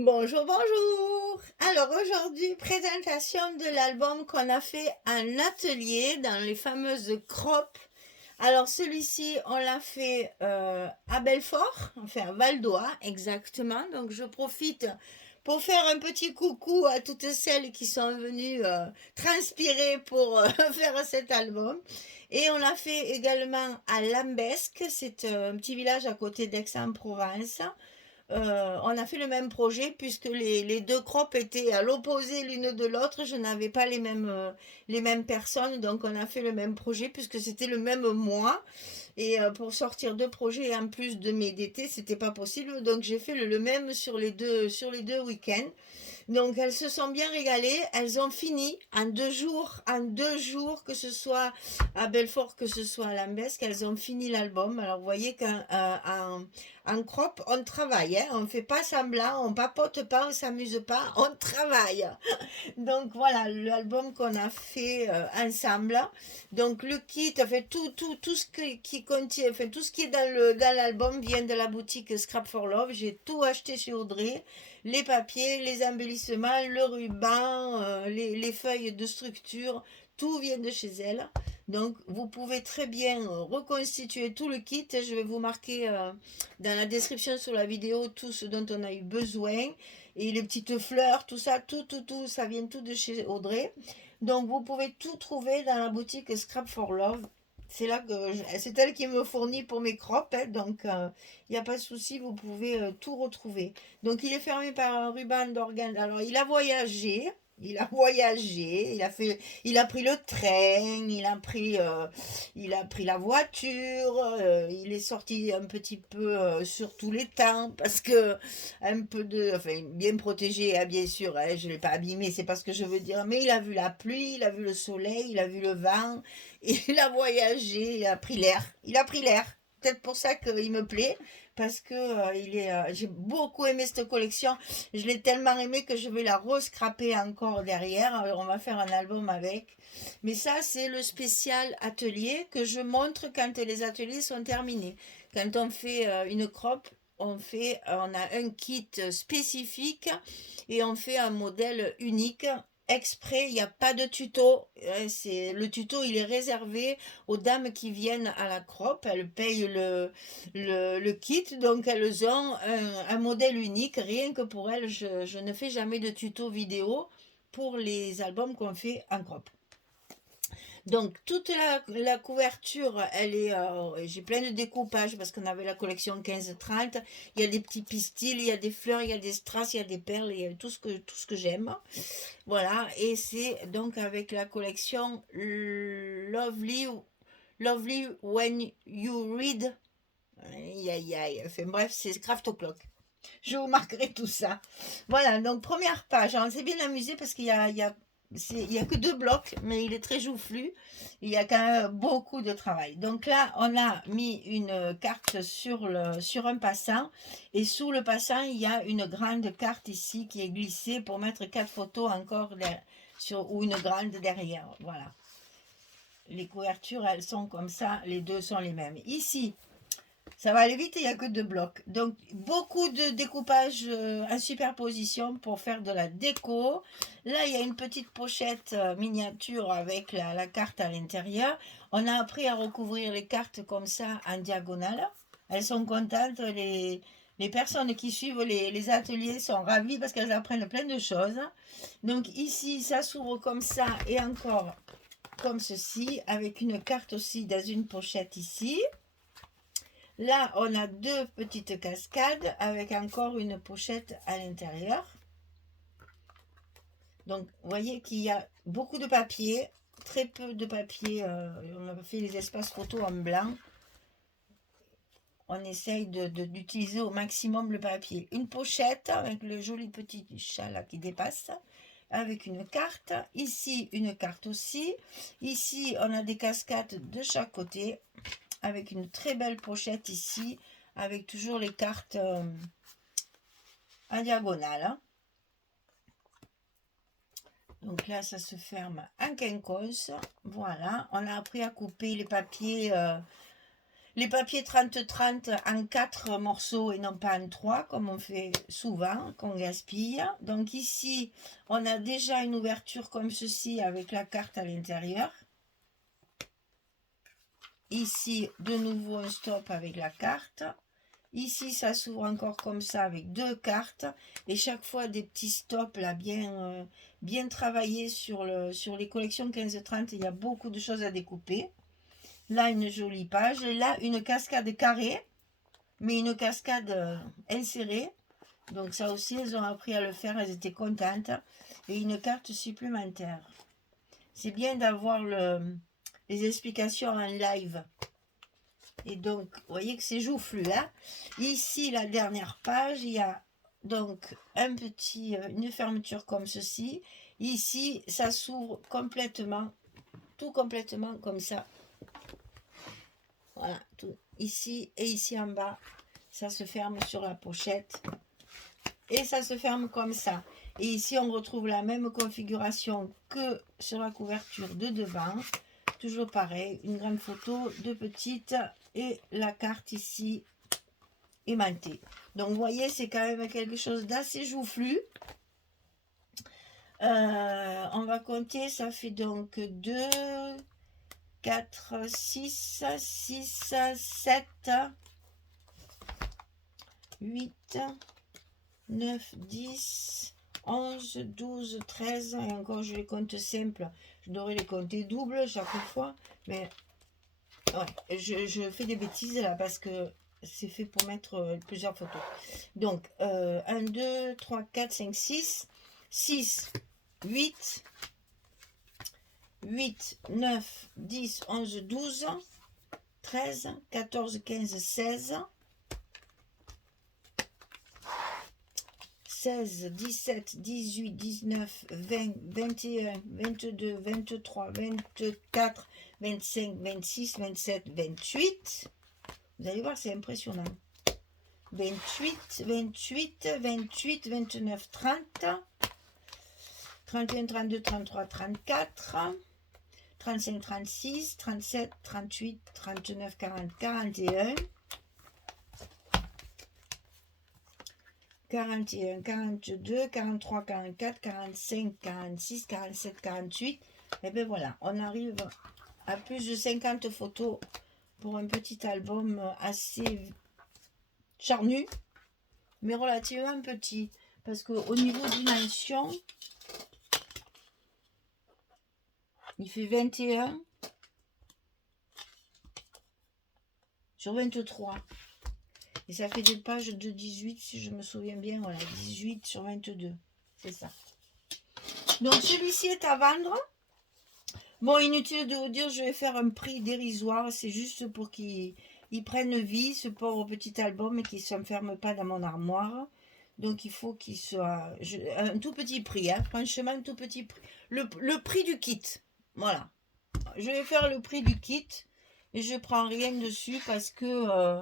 Bonjour, bonjour. Alors aujourd'hui, présentation de l'album qu'on a fait en atelier dans les fameuses croppes. Alors celui-ci, on l'a fait à Belfort, enfin à Val d'Oie exactement. Donc je profite pour faire un petit coucou à toutes celles qui sont venues transpirer pour faire cet album. Et on l'a fait également à Lambesque, c'est un petit village à côté d'Aix-en-Provence. On a fait le même projet puisque les deux croppes étaient à l'opposé l'une de l'autre. Je n'avais pas les mêmes personnes, donc on a fait le même projet puisque c'était le même mois. Et pour sortir deux projets en plus de mes d'été, c'était pas possible. Donc j'ai fait le même sur les deux week-ends. Donc elles se sont bien régalées, elles ont fini en 2 jours, que ce soit à Belfort, que ce soit à Lambesc, elles ont fini l'album. Alors vous voyez qu'en crop, on travaille, hein, on ne fait pas semblant, on papote pas, on s'amuse pas, on travaille. Donc voilà l'album qu'on a fait ensemble. Donc le kit, enfin tout ce qui contient, enfin tout ce qui est dans l'album vient de la boutique Scrap for Love. J'ai tout acheté chez Audrey, les papiers, les embellissements, le ruban, les feuilles de structure, tout vient de chez elle. Donc vous pouvez très bien reconstituer tout le kit. Je vais vous marquer dans la description sous la vidéo tout ce dont on a eu besoin. Et les petites fleurs, tout ça, tout, ça vient tout de chez Audrey. Donc vous pouvez tout trouver dans la boutique Scrap for Love. C'est elle qui me fournit pour mes croppes, hein, donc il n'y a pas de souci, vous pouvez tout retrouver. Donc il est fermé par un ruban d'organe. Alors il a pris le train, il a pris la voiture, il est sorti un petit peu sur tous les temps parce que enfin bien protégé, hein, bien sûr, hein, je l'ai pas abîmé, c'est pas ce que je veux dire, mais il a vu la pluie, il a vu le soleil, il a vu le vent, il a voyagé, il a pris l'air. Peut-être pour ça qu'il me plaît, parce que j'ai beaucoup aimé cette collection. Je l'ai tellement aimé que je vais la rescraper encore derrière. Alors on va faire un album avec. Mais ça, c'est le spécial atelier que je montre quand les ateliers sont terminés. Quand on fait une crop, on a un kit spécifique et on fait un modèle unique exprès, il n'y a pas de tuto. Le tuto, il est réservé aux dames qui viennent à la crop. Elles payent le kit, donc elles ont un modèle unique. Rien que pour elles, je ne fais jamais de tuto vidéo pour les albums qu'on fait en crop. Donc toute la couverture, j'ai plein de découpages parce qu'on avait la collection 15-30. Il y a des petits pistils, il y a des fleurs, il y a des strass, il y a des perles, il y a tout ce que j'aime. Voilà, et c'est donc avec la collection Lovely When You Read. Aïe, aïe, aïe. Enfin bref, c'est Craft O'Clock. Je vous marquerai tout ça. Voilà, donc première page. On s'est bien amusé parce il y a que 2 blocs, mais il est très joufflu. Il y a quand même beaucoup de travail. Donc là, on a mis une carte sur un passant. Et sous le passant, il y a une grande carte ici qui est glissée pour mettre 4 photos encore ou une grande derrière. Voilà. Les couvertures, elles sont comme ça. Les deux sont les mêmes. Ici, ça va aller vite, il n'y a que 2 blocs. Donc, beaucoup de découpage en superposition pour faire de la déco. Là, il y a une petite pochette miniature avec la carte à l'intérieur. On a appris à recouvrir les cartes comme ça en diagonale. Elles sont contentes. Les personnes qui suivent les ateliers sont ravies parce qu'elles apprennent plein de choses. Donc, ici, ça s'ouvre comme ça et encore comme ceci, avec une carte aussi dans une pochette ici. Là, on a 2 petites cascades avec encore une pochette à l'intérieur. Donc, vous voyez qu'il y a beaucoup de papier, très peu de papier. On a fait les espaces photos en blanc. On essaye d'utiliser au maximum le papier. Une pochette avec le joli petit chat là qui dépasse, avec une carte. Ici, une carte aussi. Ici, on a des cascades de chaque côté, avec une très belle pochette ici, avec toujours les cartes en diagonale. Hein. Donc là, ça se ferme en quinconce. Voilà, on a appris à couper Les papiers 30-30 en 4 morceaux et non pas en 3, comme on fait souvent, qu'on gaspille. Donc ici, on a déjà une ouverture comme ceci avec la carte à l'intérieur. Ici, de nouveau un stop avec la carte. Ici, ça s'ouvre encore comme ça avec 2 cartes. Et chaque fois, des petits stops là, bien travaillés sur les collections 15-30. Il y a beaucoup de choses à découper. Là, une jolie page. Là, une cascade carrée, mais une cascade insérée. Donc ça aussi, elles ont appris à le faire. Elles étaient contentes. Et une carte supplémentaire. C'est bien d'avoir les explications en live. Et donc, vous voyez que c'est joufflu. Hein? Ici, la dernière page, il y a donc une fermeture comme ceci. Ici, ça s'ouvre complètement, tout complètement comme ça. Voilà, tout ici et ici en bas. Ça se ferme sur la pochette. Et ça se ferme comme ça. Et ici, on retrouve la même configuration que sur la couverture de devant. Toujours pareil, une grande photo, 2 petites et la carte ici aimantée. Donc, vous voyez, c'est quand même quelque chose d'assez joufflu. On va compter, ça fait donc 2, 4, 6, 7, 8, 9, 10, 11, 12, 13, et encore je les compte simples. Je devrais les compter double chaque fois, mais ouais, je fais des bêtises là parce que c'est fait pour mettre plusieurs photos. Donc, 1, 2, 3, 4, 5, 6, 8, 9, 10, 11, 12, 13, 14, 15, 16, 16, 17, 18, 19, 20, 21, 22, 23, 24, 25, 26, 27, 28. Vous allez voir, c'est impressionnant. 28, 28, 28, 29, 30, 31, 32, 33, 34, 35, 36, 37, 38, 39, 40, 41. 41, 42, 43, 44, 45, 46, 47, 48. Et bien voilà, on arrive à plus de 50 photos pour un petit album assez charnu, mais relativement petit. Parce qu'au niveau dimension, il fait 21 sur 23. Et ça fait des pages de 18, si je me souviens bien. Voilà, 18 sur 22. C'est ça. Donc, celui-ci est à vendre. Bon, inutile de vous dire, je vais faire un prix dérisoire. C'est juste pour qu'il prenne vie, ce pauvre petit album, et qu'il ne s'enferme pas dans mon armoire. Donc, il faut qu'il soit... un tout petit prix, hein. Franchement, un tout petit prix. Le prix du kit. Voilà. Je vais faire le prix du kit. Et je ne prends rien dessus parce que...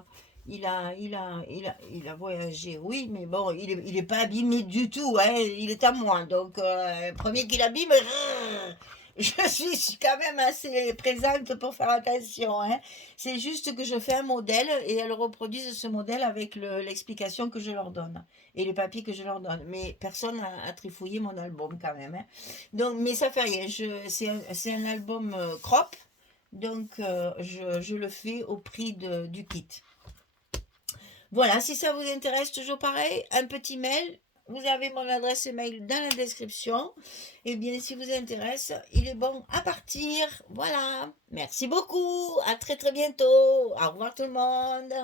Il a voyagé, oui, mais bon, il est pas abîmé du tout, hein, il est à moi. Donc, premier qu'il abîme, je suis quand même assez présente pour faire attention. Hein. C'est juste que je fais un modèle et elles reproduisent ce modèle avec l'explication que je leur donne et les papiers que je leur donne. Mais personne n'a trifouillé mon album quand même. Hein. Donc, mais ça fait rien, c'est un album crop, donc je le fais au prix du kit. Voilà, si ça vous intéresse, toujours pareil, un petit mail. Vous avez mon adresse mail dans la description. Et bien, si vous intéresse, il est bon à partir. Voilà. Merci beaucoup. À très très bientôt. Au revoir tout le monde.